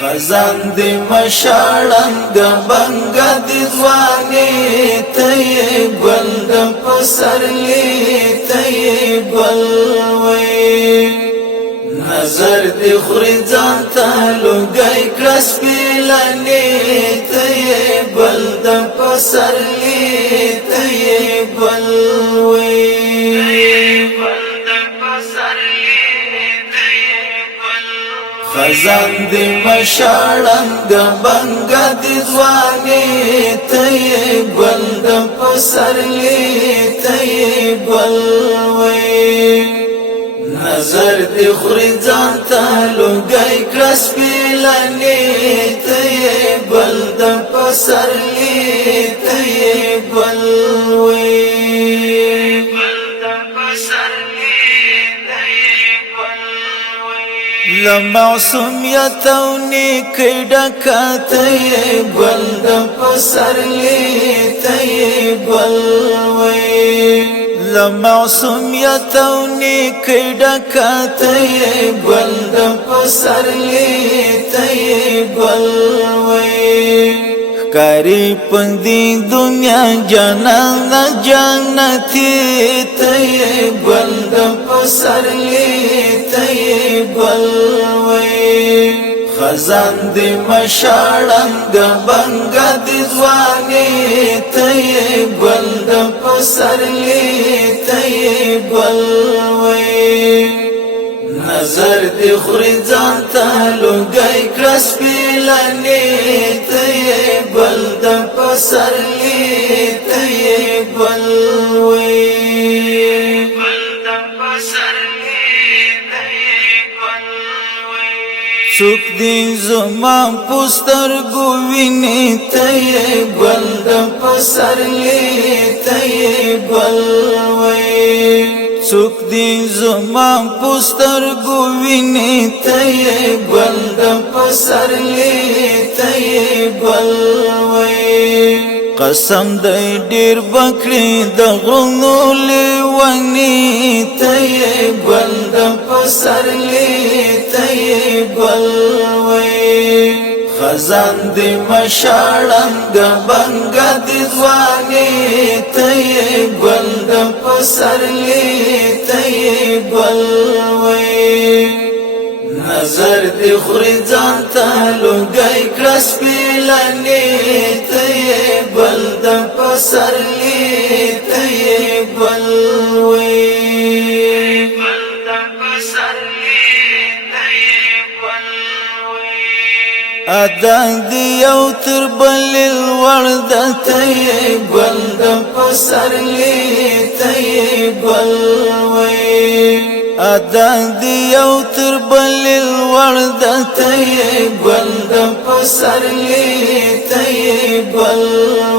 خزان دی مشاړنګ بنګ دی ځواني ته ګل د پسرلی ته ګل وای نظر دی خوري ځان ته لوګي کړس پیلنې ته ګل د پسرلی ته ګل وای خزان دی مشاړنګ بنګ دی ځواني ته ګل د پسرلی ته ګل وای نظر دی خوري ځان ته لوګي کړس پیلنې ته ګل د پسرلی ته ګل وای لمعصومیت او نیکی ډکه ته ګل د پسرلی ته ګل وای لمعصومیت او نیکی ډکه ته ګل د پسرلی ته ګل وای کاری پندی دنیا جنان جنتی ته ګل د پسرلی ته ګل وای خزان دی مشاړنګ بنګ دی ځواني ته ګل د پسرلی ته ګل وای نظر دی خوري ځان ته لوګي کړس پیلنې ته ګل د پسرلی ته ګل وای څوک دی زما پستر ګوینه ته ګل د پسرلی ته ګل وای څوک دی زما پستر ګوینه ته ګل د پسرلی ته ګل وای قسم دی ډیر بکړي د غرونو لیونی ته ګل د پسرلی ته ګل وای خزان دی مشاړنګ بنګ دی ځواني ته ګل د پسرلی ته ګل وای نظر دی خوري ځان ته لوګي کړس پیلنې ته ګل د پسرلی ته ګل وای ادا دی یو تر بل ورد ته ګل د پسرلی ته ګل وای ادا دی یو تر بل ورد ته ګل د پسرلی ته ګل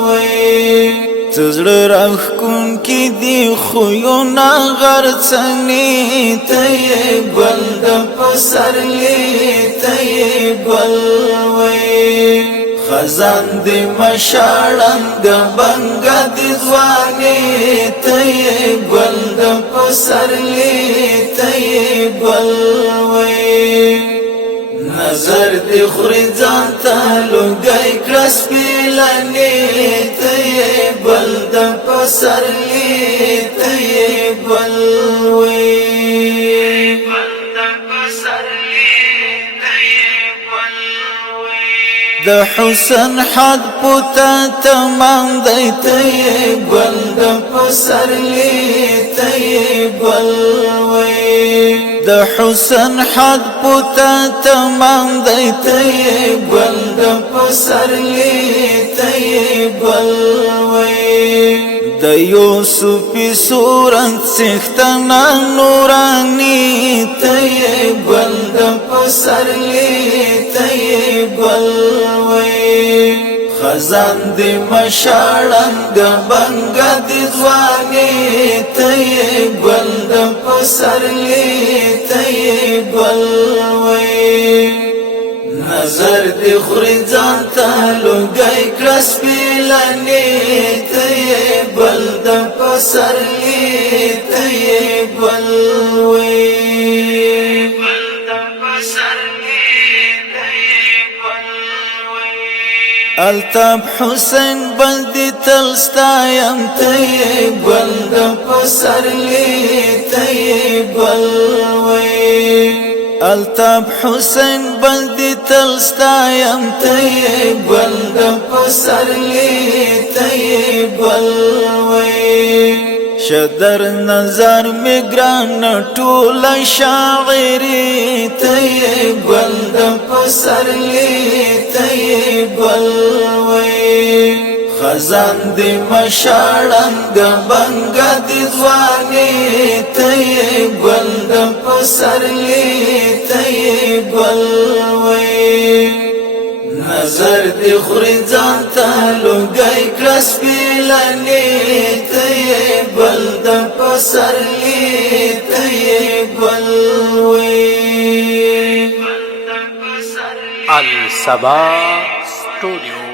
وای تزړه راخ کون کی دی خو یو نا غرڅنی ته ګل د پسرلی ته ګل وای خزان دی مشاړنګ بنګ دی ځواني ته ګل د پسرلی ته ګل وای نظر دی خوري ځان ته لوګي کړس پیلنې ته ګل د پسرلی ته ګل وای د حسن حد پتا تمام دی ته ګل د پسرلی ته ګل وای د حسن حد پتا تمام دی ته ګل د پسرلی ته ګل وای د یوسف صورت څښتنا نورانی ته ګل د پسرلی ته ګل وای خزان دی مشاړنګ بنګ دی ځواني ته ګل د پسرلی ته ګل وای نظر دی خوري ځان ته لوګي کړس پیلنې ته ګل د پسرلی ته ګل وای الطاف حسین بندی تلستایم تی گل د پسرلی تی گل وی الطاف حسین بندی تلستایم تی گل د پسرلی تی گل وی شدر نظر مگران طول شاعری تی گل د پسرلی تی گل وی خزان دی مشاړنګ بنګ دی ځواني تی گل د پسرلی تی گل وی نظر دی خوري ځان ته لوګي کړس پیلانی تی گل د پسرلی تی گل وی الصبا سٹوڈیو